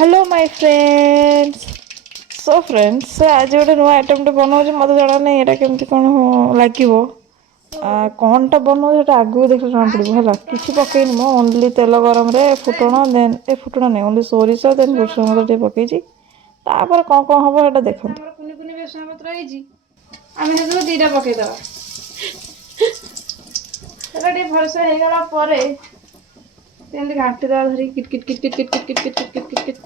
Hello my friends. So friends आज गोटे नुआ आइटमटे बनाऊँ मत जाना नहीं यहाँ केमती कौन लगे कौनटा बनाऊँ से आगे देख जना पड़ो है कि पकईनि मो ओनली तेल गरम फुटण देन ए फुटण नहीं ओनली सोरिष देन भूषण पत्र पकई तापर कौन कौन हम ये देखो कुनि कुनि बेसण पत्र आम से दीटा पकईदे भलसे हो गला तेमती घाटी दवा धरी kit kit kit kit kit kit kit kit kit kit kit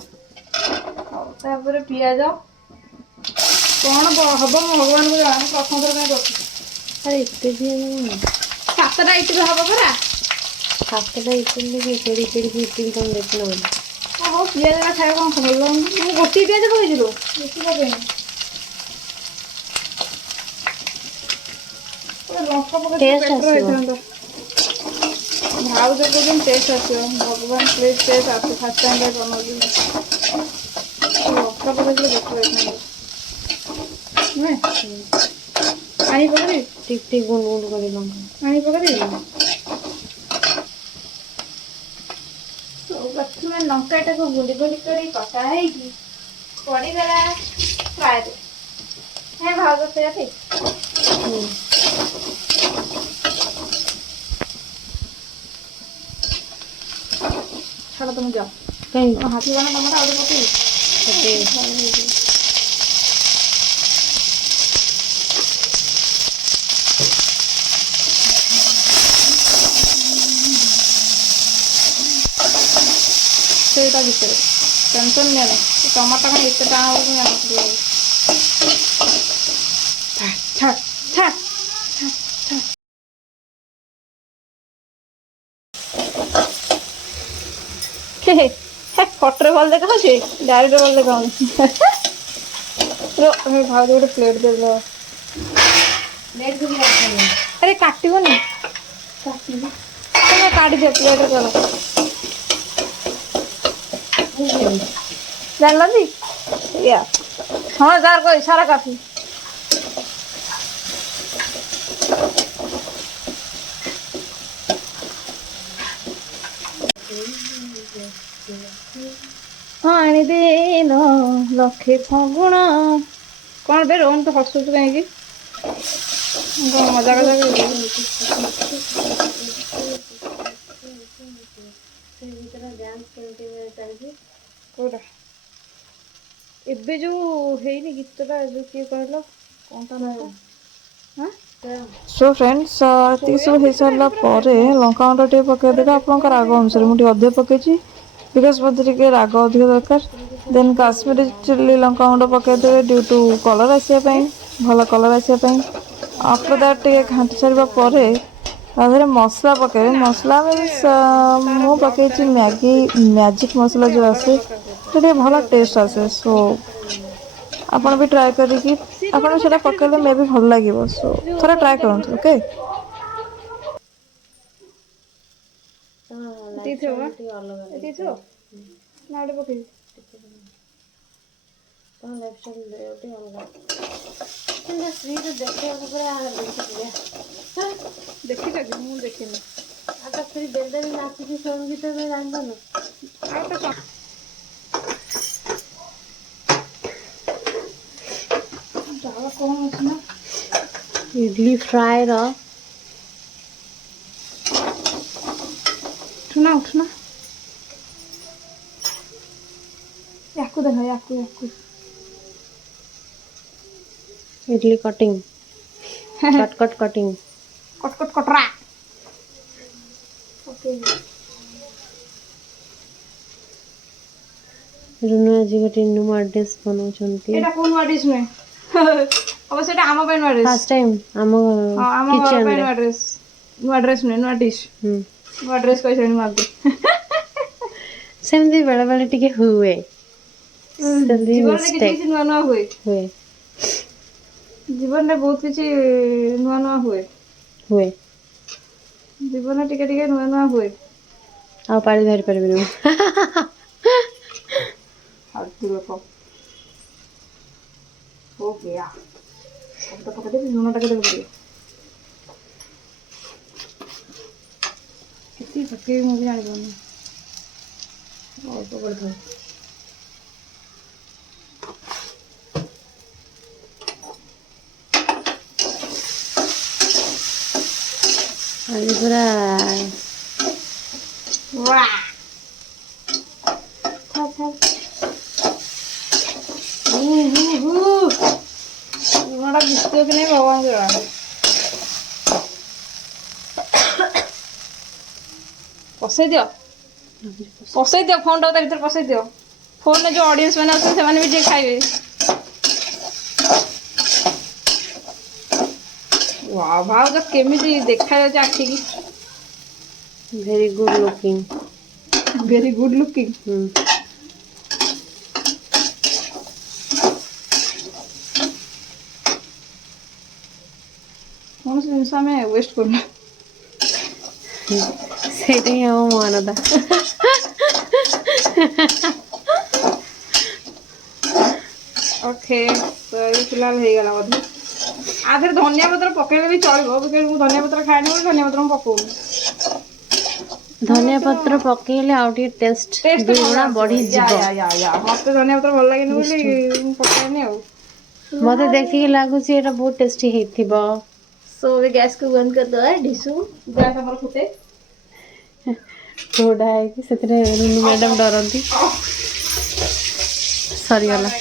तापर पियाज कौन हम भगवान को जाना प्रथम थर अरे एत सातटा इटिल हम परा सातटा इटिल केड़ी केड़ी इटिल तुम देख लो हाँ पियाज का खाए कौन खबर मुझे गोटे पियाज पकई बेसी पकईनि लंका पकड़ भाव जो कौन टेस्ट आसो भगवान प्लीज टेस्ट आस फास्ट टाइम बनाऊ लंका पकड़ देखो नुहे पानी पकड़ी टिक टिक गुंड गुंड कर लंका पानी पकड़ी तो प्रथम लंकाटा को गुंडी गुंडी कर कटा है पड़गला फ्राए है भाव से छाड़ तुम जाओ कहीं हाथी बना टमाटा आलू पकई भितर टेंशन नहीं टमाटा कौन एत टाण हो फटे भल देखा डायरेक्ट भल देखा भाव गोटे प्लेट दे अरे काटबनी काट दियो प्लेट कर जानल या हाँ तार को इशारा काफी पानी दिन लखे फगुण कौन बे रोहन तो हसुच कहीं मजा कौटा एबे जो हेनी गीतटा जो किए कहल कौन हाँ सो फ्रेंड्स ये सब हो सारा लंका गुंड टे पकईदेवे आप राग अनुसार मुझे अधिक पकई बिकज मत राग अधिक दरकार देन काश्मीरी चिल्ली लंका गुंड पकईदेवे ड्यू टू कलर आसापी भल कलर आसापी आफ्टर दैट टे घाटी सारे मसला पकड़े मसला मीन्स मु पकई मैगी मैजिक मसला जो आसे भल टेस्ट आसे सो आपन भी ट्राई करिकी आपन सेटा पकड़ले मे भी भल लगे सो थोड़ा ट्राई करंतु ओके देखी लगे मुझे देखनी फिर बेलदे भी नाचुची सोन गीत में जानता ना कौन ना इडली फ्राई रा उठना याकू देखा याकू idli cutting cut cut cutting cut cut कटरा ओके रुनु आज गोटे नुआ डिश बनाउछंती एटा कोन नुआ डिश में अब सेटा आम पे नुआ डिश फर्स्ट टाइम आम किचन रे नुआ ड्रेस नुआ डिश नुआ ड्रेस कहि मारती सेमती बेले बेले टिके हुए जीवन में किसी नुआ नुआ हुए जीवन में बहुत किसी नुआ नुआ हुए जीवन में टिके टिके नुआ नुआ हुए आ पाड़ी धरि परबे फालतू लोक हो गया अब तो पकड़ दे लून टाके दे कितनी पके मुझे जान पाऊँ और तो बढ़ ଆଜି ପୁରା वाह लुणटा मिଶିବ କି ନାହିଁ ଭଗବାନ ଜଣା। ପଶେଇ ଦିଅ ଫୋନ୍ଟା ତା ଭିତରେ ପଶେଇ ଦିଅ। ଫୋନ୍ରେ ଯେଉଁ ଅଡ଼ିଏନ୍ସ ମାନେ ଅଛନ୍ତି ସେମାନେ ବି ଟିକେ ଖାଇବେ। ୱାଓ ଭାଉଜ କେମିତି ଦେଖାଯାଉଛି ଆଖିକି। Very good looking. Very good looking. କୌଣସି ଜିନିଷ ଆମେ ୱେଷ୍ଟ କରୁନା। ସେଇଟା ହିଁ ଆମ ମହାନତା। ଓକେ ତ ଏ ଫିଲହାଲ ହେଇଗଲା ବୋଧେ। ଆ ଦେହରେ ଧନିଆ ପତ୍ର ପକେଇଲେ ବି ଚଳିବ, ବିକଜ ମୁଁ ଧନିଆ ପତ୍ର ଖାଏନି ବୋଲି ଧନିଆ ପତ୍ର ମୁଁ ପକଉନି। ଧନିଆ ପତ୍ର ପକେଇଲେ ଆଉ ଟିକେ ଟେଷ୍ଟ ଦୁଇ ଭଲ ଗୁଣା ଆସିବ। ବଢିଯିବ। ମତେ ଧନିଆ ପତ୍ର ଭଲ ଲାଗେନି ବୋଲି ମୁଁ ପକାଏନି ଆଉ। ମତେ ଦେଖିକି ଲାଗୁଛି ଏଇଟା ବହୁତ ଟେଷ୍ଟି ହେଇଥିବ। सो अभी गैस को बंद कर दो है ढिसू गैस हमर फुटे ଘୋଡ଼ା ହେଇକି ସେଥିରେ ରୁନୁ ମ୍ୟାଡାମ ଡରନ୍ତି। ସରିଗଲା।